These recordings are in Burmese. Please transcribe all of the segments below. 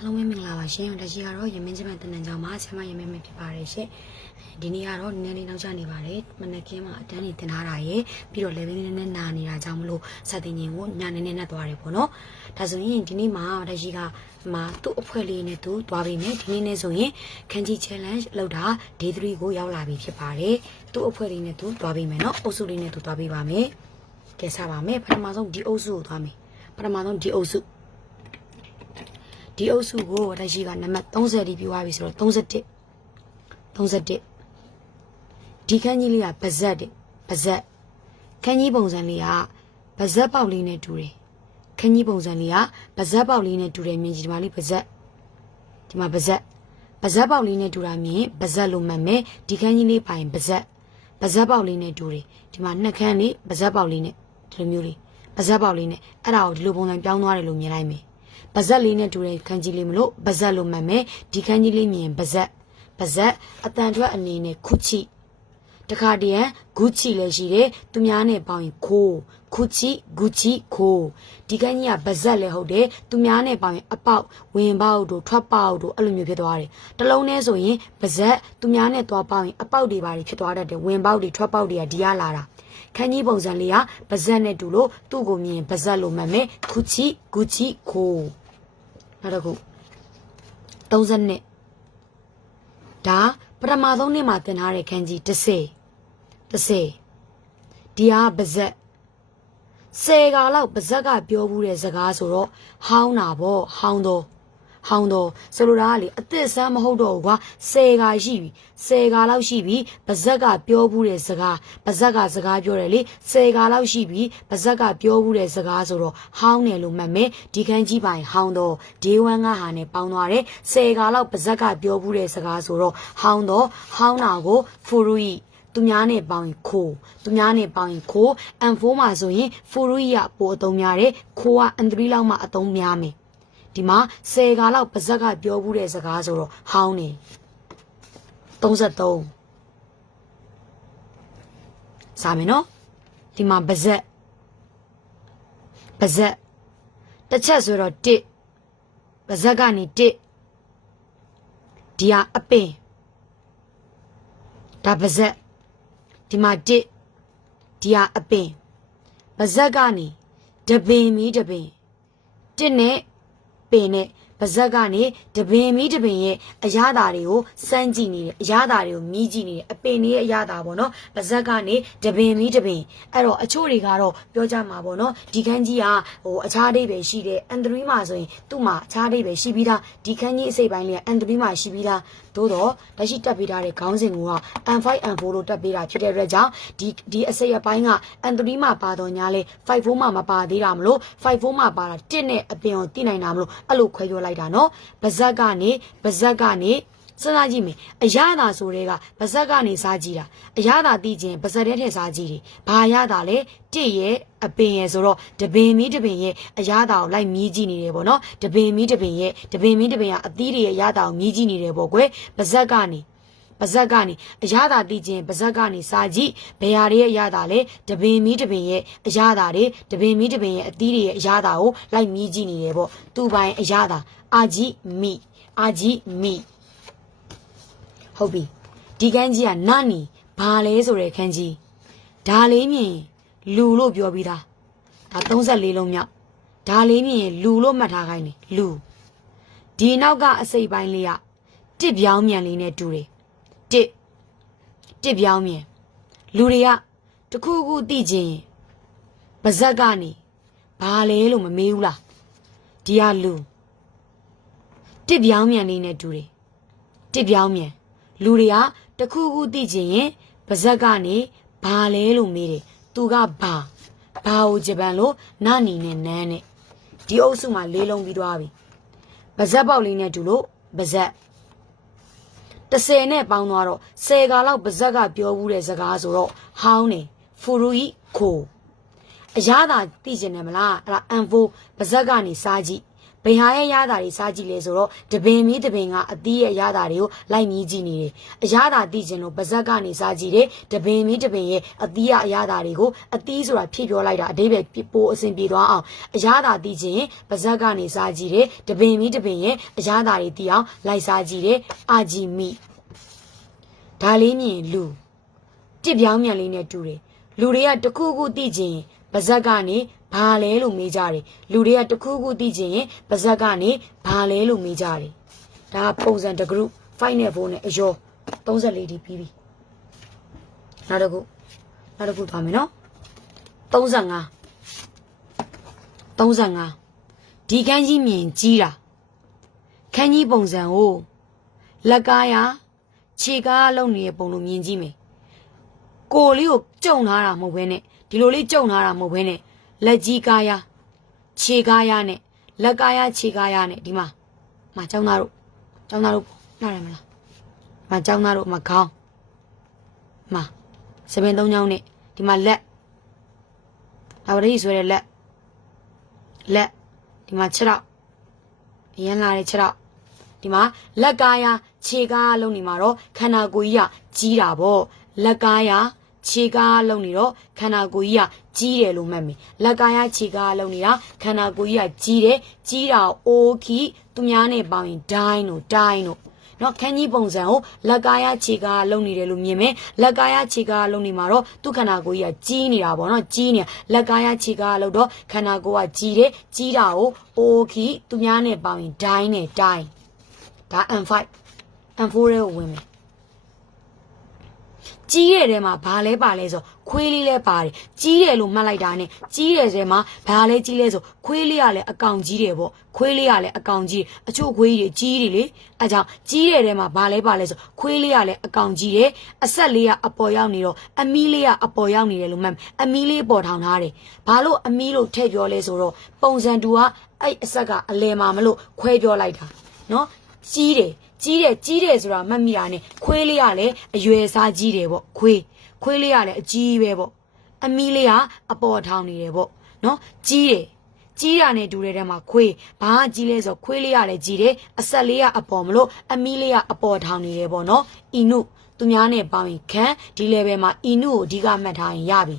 အားလုံးပဲမင်္ဂလာပါရှင်။ဒါရှိကတော့ရမင်းချမတန်တန်ကြောင့်ပါဆရာမရမင်းမဖြစ်ပါတယ်ရှင်။ဒီနေ့ကတော့နည်းနည်းလေးနောက်ကျနေပါတယ်။မနက်ခင်းမှာအတန်းနေတင်ထားတာရယ်ပြီးတော့ level နည်းနည်းနာနေတာကြောင့်မလို့စတင်ရင်ကိုညနေနဲ့သွားတယ်ပေါ့နော်။ဒါဆိုရင်ဒီနေ့မှာဒါရှိကသူ့အဖွဲ့လေးနဲ့သူသွားပြီးမယ်။ဒီနေ့နဲ့ဆိုရင်ခန်းကြီး challenge လောက်တာ day 3ကိုရောက်လာပြီဖြစ်ပါတယ်။သူ့အဖွဲ့လေးနဲ့သူသွားပြီးမယ်နော်။အုပ်စုလေးနဲ့သူသွားပြီးပါမယ်။ကဲစပါမယ်။ပထမဆုံးဒီအုပ်စုကိုသွားမယ်။ပထမဆုံးဒီအုပ်စုဒီအုပ်စုကိုဒါရှိကနံပါတ်30ဒီပြသွားပြီဆိုတော့31ဒီခန်းကြီးလေးကပါဇက်တဲ့ပါဇက်ခန်းကြီးပုံစံလေးကပါဇက်ပေါက်လေးနဲ့တူတယ်ခန်းကြီးပုံစံလေးကပါဇက်ပေါက်လေးနဲ့တူတယ်မြင်ကြည့်ဒီမှာလေးပါဇက်ဒီမှာပါဇက်ပေါက်လေးနဲ့တူတာမြင်ပါဇက်လို့မှတ်မယ်ဒီခန်းကြီးလေးပိုင်ပါဇက်ပေါက်လေးနဲ့တူတယ်ဒီမှာနှစ်ခန်းလေးပါဇက်ပေါက်လေးနဲ့ဒီလိုမျိုးလေးပါဇက်ပေါက်လေးနဲ့အဲ့ဒါကိုဒီလိုပုံစံပြောင်းသွားတယ်လို့မြင်လိုက်မယ်ပါဇက်လေးနဲ့တူတဲ့ခန်းကြီးလေးမလို့ပါဇက်လို့မှတ်မယ်ဒီခန်းကြီးလေးမြင်ပါဇက်အတန်ထွက်အနေနဲ့ခုချီတခါတည်းဂူချီလည်းရှိတယ်သူများနဲ့ပေါင်းရင်ခိုးခုချီဂူချီခိုးဒီခန်းကြီးကပါဇက်လည်းဟုတ်တယ်သူများနဲ့ပေါင်းရင်အပေါက်ဝင်ပေါက်တို့ထွက်ပေါက်တို့အဲ့လိုမျိုးဖြစ်သွားတယ်တလုံးနဲ့ဆိုရင်ပါဇက်သူများနဲ့သွားပေါင်းရင်အပေါက်တွေပါဖြစ်သွားတတ်တယ်ဝင်ပေါက်တွေထွက်ပေါက်တွေကဒီကလာတာခန်းကြီးပုံစံလေးကပါဇက်နဲ့တူလို့သူ့ကိုမြင်ပါဇက်လို့မှတ်မယ်ခုချီဂူချီခိုးနောက်တစ်ခု30နှစ်ဒါပထမဆုံးနေ့မှာသင်ထားတဲ့ခန်းကြီး10ဒီဟာပါဇက်10ကလောက်ပါဇက်ကပြောဘူးတဲ့စကားဆိုတော့ဟောင်းတာပေါ့ဟောင်းတော့ဆိုလိုတာကလေအသက်ဆန်းမဟုတ်တော့ဘူးကွာ10ကရှိပြီ10ကလောက်ရှိပြီပါဇက်ကပြောဘူးတဲ့စကားပါဇက်ကစကားပြောတယ်လေ10ကလောက်ရှိပြီပါဇက်ကပြောဘူးတဲ့စကားဆိုတော့ဟောင်းတယ်လို့မှတ်မယ်ဒီခန်းကြီးပိုင်ဟောင်းတော့ day 1ကဟာနဲ့ပေါင်းသွားတယ်10ကလောက်ပါဇက်ကပြောဘူးတဲ့စကားဆိုတော့ဟောင်းတော့ဟောင်းတာကို furuiသူများနဲ့ပေါင်းရင်ခိုးM4 မှာဆိုရင် furui ကပိုအသုံးများတယ်ခိုးက M3 လောက်မှအသုံးများမယ်ဒီမှာ10ကလောက်ပါဇက်ကပြောဘူးတဲ့စကားဆိုတော့ဟောင်းနေ33စာမယ်နော်ဒီမှာပါဇက်တစ်ချက်ဆိုတော့1ပါဇက်ကနေ1ဒီဟာအပင်ဒါပါဇက်ဒီမှာ1ဒီဟာအပင်ပါဇက်ကနေတပင်မီတပင်1နဲ့ပင်နဲ့ပါဇက်ကနေတပင်မီတပင်ရဲ့အရာတာတွေကိုစမ်းကြည့်နေတယ်အရာတာတွေကိုမြည်ကြည့်နေတယ်အပင်ရဲ့အရာတာပေါ့နော်ပါဇက်ကနေတပင်မီတပင်အဲ့တော့အချို့တွေကတော့ပြောကြမှာပေါ့နော်ဒီခန်းကြီးကအခြားအိပဲရှိတယ် N3 မှာဆိုရင်သူ့မှာအခြားအိပဲရှိပြီးသားဒီခန်းကြီးအစိပ်ပိုင်းလေးက N3 မှာရှိပြီးသားသို့တော့လက်ရှိတက်ပေးထားတဲ့ခေါင်းစဉ်က M5 M4 လို့တက်ပေးတာဖြစ်တဲ့အတွက်ကြောင့်ဒီအစိပ်အပိုင်းက N3 မှာပါတော့ညာလဲ54မှာမပါသေးတာမလို့54မှာပါတာ1နဲ့အပင်ကိုသိနိုင်တာမလို့အဲ့လိုခွဲပြောလိုက်တာနော်ပါဇက်ကနေစဉ်းစားကြည့်မယ်အရသာဆိုတဲ့ကပါဇက်ကနေစားကြည့်တာအရသာသိချင်းပါဇက်ထဲထည့်စားကြည့်တယ်ဘာရသာလဲ1ရဲ့အပင်ရဲ့ဆိုတော့တပင်မီတပင်ရဲ့အရသာကိုလိုက်မြည်ကြည့်နေတယ်ပေါ့နော်တပင်မီတပင်ကအသီးတွေရဲ့အရသာကိုမြည်ကြည့်နေတယ်ပေါ့ကွယ်ပါဇက်ကနေအရသာသိချင်းပါဇက်ကနေစားကြည့်ဘယ်ဟာတွေရဲ့အရသာလဲတပင်မီတပင်ရဲ့အရသာတွေတပင်မီတပင်ရဲ့အသီးတွေရဲ့အရသာကိုလိုက်မြည်ကြည့်နေတယ်ပေါ့သူ့ပိုင်းအရသာအာကြီးမီဟုတ်ပြီဒီခန်းကြီးကနာနီဘာလဲဆိုတဲ့ခန်းကြီးဒါလေးမြင်လူလို့ပြောပြီးသားဒါ34လုံးမြောက်ဒါလေးမြင်လူလို့မှတ်ထားခိုင်းတယ်လူဒီနောက်ကအစိပ်ပိုင်းလေးကတစ်ပြောင်းမြန်လေးနဲ့တူတယ်တစ်ပြောင်းမြန်လူတွေကတခုခုသိချင်းပါဇက်ကနေဘာလဲလို့မမေးဘူးလားဒီကလူတစ်ပြောင်းမြန်လေးနဲ့တူတယ်တစ်ပြောင်းမြန်လူတွေကတခုခုသိချင်ရင်ပါဇက်ကနေဘာလဲလို့မေးတယ်သူကဘာကိုဂျပန်လို့နာနီနဲ့နန်းနဲ့ဒီအုပ်စုမှာ၄လုံးပြီးသွားပြီပါဇက်ပေါက်လေးနဲ့တူလို့ပါဇက်30နဲ့ပေါင်းသွားတော့10ကလောက်ပါဇက်ကပြောဘူးတဲ့စကားဆိုတော့ဟောင်းနေဖူရူဤခိုအရသာသိချင်တယ်မလားအဲ့ဒါ M4 ပါဇက်ကနေစားကြည့်ဘ ဘယ်ဟာရဲ့ရတာတွေစားကြည့်လဲဆိုတော့တပင်မီးတပင်ကအသီးရဲ့ရတာတွေကိုလိုက်မြည်ကြည့်နေတယ်အရသာသိခြင်းလို့ပါဇက်ကနေစားကြည့်တယ်တပင်မီးတပင်ရဲ့အသီးရရတာတွေကိုအသီးဆိုတာဖြည့်ပြောလိုက်တာအဓိပ္ပာယ်ပိုအစဉ်ပြေသွားအောင်အရသာသိခြင်းပါဇက်ကနေစားကြည့်တယ်တပင်မီးတပင်ရဲ့အရသာတွေသိအောင်လိုက်စားကြည့်တယ်အာဂျီမီဒါလေးမြင်လူတစ်ပြောင်းမြန်လေးနဲ့တူတယ်လူတွေကတခုခုသိခြင်းပါဇက်ကနေဘာလဲလို့မေးကြတယ်လူတွေကတခုခုသိခြင်းပါဇက်ကနေဘာလဲလို့မေးကြတယ်ဒါပုံစံတစ် group 5နဲ့4နဲ့အယော34ဒီပြီးပြီနောက်တစ်ခုသွားမယ်နော်35ဒီခန်းကြီးမြင်ကြီးတာခန်းကြီးပုံစံကိုလက်ကားရခြေကားလုံးနေတဲ့ပုံလို့မြင်ကြည့်မယ်ကိုလေးကိုကြုံထားတာမဟုတ်ဘဲနဲ့ဒီလိုလေးကြုံထားတာမဟုတ်ဘဲနဲ့လက်ကြီးကားရခြေကားရနဲ့လက်ကားရခြေကားရနဲ့ဒီမှာကျောင်းသားတို့နားရမလားမှာကျောင်းသားတို့မှာခေါင်းမှာစပင်3ချောင်းနဲ့ဒီမှာလက်ဒါဝရည်ဆိုရလက်ဒီမှာ6တော့အရင်လာတဲ့6တော့ဒီမှာလက်ကားရခြေကားလုံးနေမှာတော့ခန္ဓာကိုယ်ကြီးကကြီးတာပေါ့လက်ကားရခြေကားလုံးနေတော့ခန္ဓာကိုယ်ကြီးကကြီးတယ်လို့မှတ်မယ်လက်ကားရခြေကားလုံးနေတာခန္ဓာကိုယ်ကြီးကကြီးတယ်ကြီးတာအိုးခီသူများနဲ့ပေါင်းရင်ဒိုင်းတို့နော်ခန်းကြီးပုံစံကိုလက်ကားရခြေကားလုံးနေတယ်လို့မြင်မယ်လက်ကားရခြေကားလုံးနေမှာတော့သူခန္ဓာကိုယ်ကြီးကကြီးနေတာပေါ့နော်ကြီးနေလက်ကားရခြေကားလုံးတော့ခန္ဓာကိုယ်ကကြီးတယ်ကြီးတာကိုအိုးခီသူများနဲ့ပေါင်းရင်ဒိုင်းနဲ့ဒိုင်းဒါ M5 M4 ရဲ့ဝင်မယ်ကြီးတဲ့ထဲမှာဘာလဲပါလဲဆိုခွေးလေးလဲပါတယ်ကြီးတယ်လို့မှတ်လိုက်တာနဲ့ကြီးတဲ့ထဲမှာဘာလဲကြီးလဲဆိုခွေးလေးကလည်းအကောင်ကြီးတယ်ပေါ့ခွေးလေးကလည်းအကောင်ကြီးအချို့ခွေးကြီးတွေကြီးတယ်လေအဲကြောင့်ကြီးတဲ့ထဲမှာဘာလဲပါလဲဆိုခွေးလေးကလည်းအကောင်ကြီးတယ်အဆက်လေးကအပေါ်ရောက်နေတော့အမီးလေးကအပေါ်ရောက်နေတယ်လို့မှတ်အမီးလေးပေါ်ထောင်ထားတယ်ဘာလို့အမီးလို့ထည့်ပြောလဲဆိုတော့ပုံစံတူကအဲ့အဆက်ကအလဲမှာမလို့ခွဲပြောလိုက်တာနော်ကြီးတယ်ဆိုတာမှတ်မိတာနဲ့ခွေးလေးကလည်းအရွယ်စားကြီးတယ်ပေါ့ခွေးလေးကလည်းအကြီးပဲပေါ့အမီးလေးကအပေါ်ထောင်နေတယ်ပေါ့နော်ကြီးတာနဲ့တူတဲ့ထဲမှာခွေးဘာကြီးလဲဆိုခွေးလေးကလည်းကြီးတယ်အဆက်လေးကအပေါ်မလို့အမီးလေးကအပေါ်ထောင်နေတယ်ပေါ့နော်အီနုသူများနဲ့ပေါင်းရင်ခံဒီ level မှာအီနုကိုအဓိကမှတ်ထားရင်ရပြီ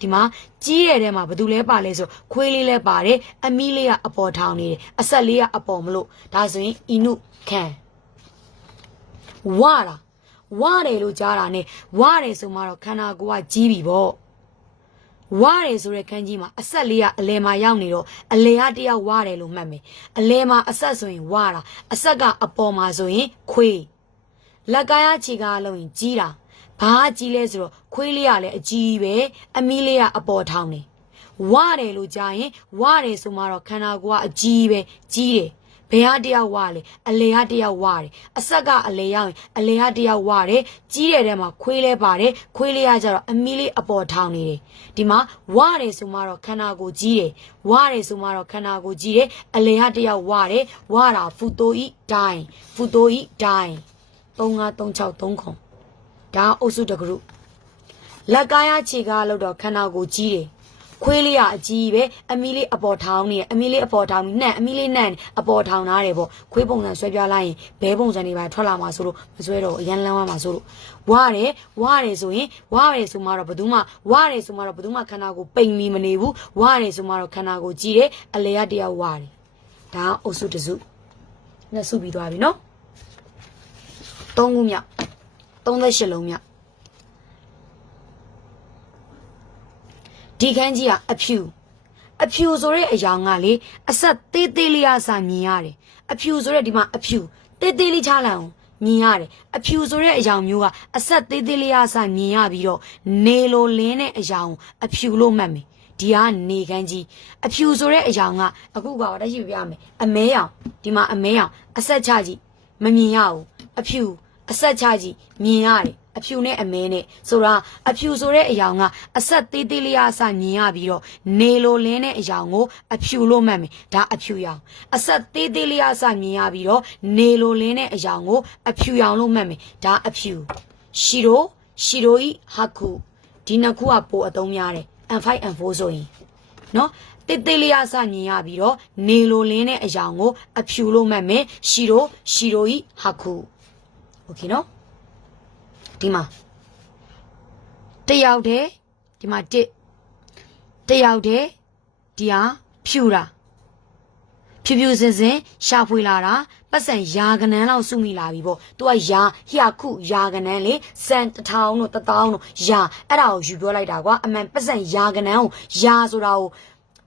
ဒီမှာကြီးတဲ့ထဲမှာဘာတူလဲပါလဲဆိုခွေးလေးလဲပါတယ်အမီးလေးကအပေါ်ထောင်နေတယ်အဆက်လေးကအပေါ်မလို့ဒါဆိုရင်အီနုခံဝတယ်လို့ကြားတာနဲ့ဝတယ်ဆိုမှတော့ခန္ဓာကိုယ်ကကြီးပြီပေါ့ဝတယ်ဆိုတဲ့ခန်းကြီးမှာအဆက်လေးကအလဲမှာရောက်နေတော့အလဲကတယောက်ဝတယ်လို့မှတ်မယ်အလဲမှာအဆက်ဆိုရင်ဝတာအဆက်ကအပေါ်မှာဆိုရင်ခွေးလက်ကားရခြေကားလုံးရင်ကြီးတာဘာကြီးလဲဆိုတော့ခွေးလေးကလည်းအကြီးပဲအမီးလေးကအပေါ်ထောင်နေဝတယ်လို့ကြားရင်ဝတယ်ဆိုမှတော့ခန္ဓာကိုယ်ကအကြီးပဲကြီးတယ်ဘယ်ဟာတယောက်ဝါလဲအလေဟာတယောက်ဝါတယ်အဆက်ကအလေရောက်ရင်အလေဟာတယောက်ဝါတယ်ကြီးတဲ့ထဲမှာခွေးလဲပါတယ်ခွေးလေးကကြတော့အမီးလေးအပေါ်ထောင်နေတယ်ဒီမှာဝါတယ်ဆိုမှတော့ခန္ဓာကိုယ်ကြီးတယ်ဝါတယ်ဆိုမှတော့ခန္ဓာကိုယ်ကြီးတယ်အလေဟာတယောက်ဝါတယ်ဝါတာဖူတိုဤဒိုင်း3536ခုဒါအုပ်စုတစ်ခုလက်ကားရခြေကားလို့တော့ခန္ဓာကိုယ်ကြီးတယ်ခွေးလေးကအကြီးပဲအမီးလေးအပေါ်ထောင်နေအမီးလေးအပေါ်ထောင်ပြီးနှံ့အမီးလေးနှံ့အပေါ်ထောင်ထားတယ်ပေါ့ခွေးပုံစံဆွဲပြလိုက်ရင်ဘဲပုံစံတွေပါထွက်လာမှာဆိုလို့မဆွဲတော့အရန်လန်းမှာဆိုလို့ဝါတယ်ဆိုရင်ဝါတယ်ဆိုမှတော့ဘယ်သူမှခန္ဓာကိုပိန်မီမနေဘူးဝါတယ်ဆိုမှတော့ခန္ဓာကိုကြီးတယ်အလေရတယောက်ဝါတယ်ဒါအုပ်စုတစ်စုနှစ်စုပြီးသွားပြီနော်3ခုမြောက်38လုံးမြောက်ဒီခန်းကြီးကအဖြူဆိုတဲ့အယောင်ကလေအဆက်သေးသေးလေးအစာမြင်ရတယ်အဖြူဆိုတဲ့ဒီမှာအဖြူသေးသေးလေးချလိုက်အောင်မြင်ရတယ်အဖြူဆိုတဲ့အယောင်မျိုးကအဆက်သေးသေးလေးအစာမြင်ရပြီးတော့နေလိုလင်းတဲ့အယောင်အဖြူလို့မှတ်မယ်ဒီကနေခန်းကြီးအဖြူဆိုတဲ့အယောင်ကအခုကတက်ရှိပြမယ်အမဲရောင်ဒီမှာအမဲရောင်အဆက်ချကြည့်မမြင်ရဘူးအဖြူအဆက်ချကြည့်မြင်ရတယ်အဖြူနဲ့အမဲနဲ့ဆိုတာအဖြူဆိုတဲ့အယောင်ကအဆက်သေးသေးလေးအစမြင်ရပြီးတော့နေလိုလင်းတဲ့အယောင်ကိုအဖြူလို့မှတ်မယ်ဒါအဖြူရောင်အဆက်သေးသေးလေးအစမြင်ရပြီးတော့နေလိုလင်းတဲ့အယောင်ကိုအဖြူရောင်လို့မှတ်မယ်ဒါအဖြူရှီရိုဤဟာခုဒီနှစ်ခုကပိုအသုံးများတယ် M5 M4 ဆိုရင်နော် တိတ်တိတ်လေးအစမြင်ရပြီးတော့နေလိုလင်းတဲ့အကြောင်းကိုအဖြူလို့မှတ်မယ်ရှီရိုဤဟာခုโอเคနော်ဒီမှာတယောက်တည်းဒီမှာတယောက်တည်းဒီဟာဖြူတာဖြူစင်ရှာဖွေလာတာပတ်စံယာကနန်းလောက်စုမိလာပြီပေါ့သူကယာဟျာခုယာကနန်းလေစံ1000တို့1000တို့ယာအဲ့ဒါကိုယူပြောလိုက်တာကွာအမှန်ပတ်စံယာကနန်းကိုယာဆိုတာကို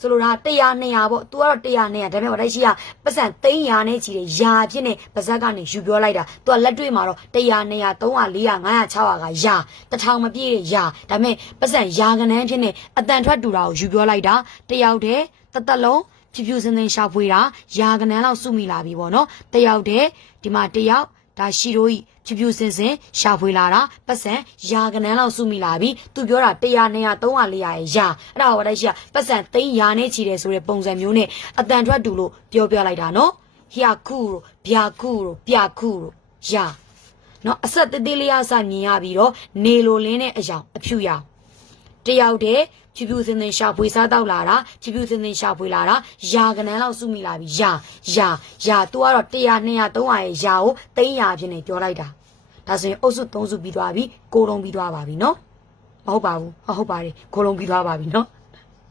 ဆိုလိုတာ100 200ပေါ့ तू ကတော့100 200ဒါပေမဲ့ဘာတိုက်ရှိရပတ်စံ300နဲ့ချီတယ်ယာဖြစ်နေပါဇက်ကနေယူပြောလိုက်တာ तू ကလက်တွေ့မှာတော့100 200 300 400 500 600ကယာ1000မပြည့်တဲ့ယာဒါပေမဲ့ပတ်စံယာကနန်းဖြစ်နေအတန်ထွက်တူတာကိုယူပြောလိုက်တာတယောက်တည်းတစ်လုံးဖြူစင်ရှာဖွေတာယာကနန်းလောက်စုမိလာပြီပေါ့နော်တယောက်တည်းဒီမှာတယောက်ဒါရှီရိုဤဖြူစင်ရှာဖွေလာတာပတ်စံယာကနန်းလောက်စုမိလာပြီသူပြောတာ100 200 300 400ရဲ့ယာအဲ့ဒါဟောတိုက်ရှိပတ်စံ300နဲ့ချီတယ်ဆိုတဲ့ပုံစံမျိုးနဲ့အတန်ထွက်တူလို့ပြောပြလိုက်တာနော်ဟျာခုတို့ဗျာခုတို့ပြခုတို့ယာနော်အဆက်တေးလေးအစမြင်ရပြီးတော့နေလိုလင်းတဲ့အကြောင်းအဖြူရောင်တယောက်တည်းဖြူစင်ရှာဖွေစားတော့လာတာဖြူစင်ရှာဖွေလာတာယာကနန်းလောက်စုမိလာပြီယာသူကတော့100 200 300ရဲ့ယာကို300ဖြစ်နေပြောလိုက်တာဒါဆိုရင်အုပ်စု3စုပြီးသွားပြီကိုလုံးပြီးသွားပါပြီနော်မဟုတ်ပါဘူးဟုတ်ပါတယ်ကိုလုံးပြီးသွားပါပြီနော်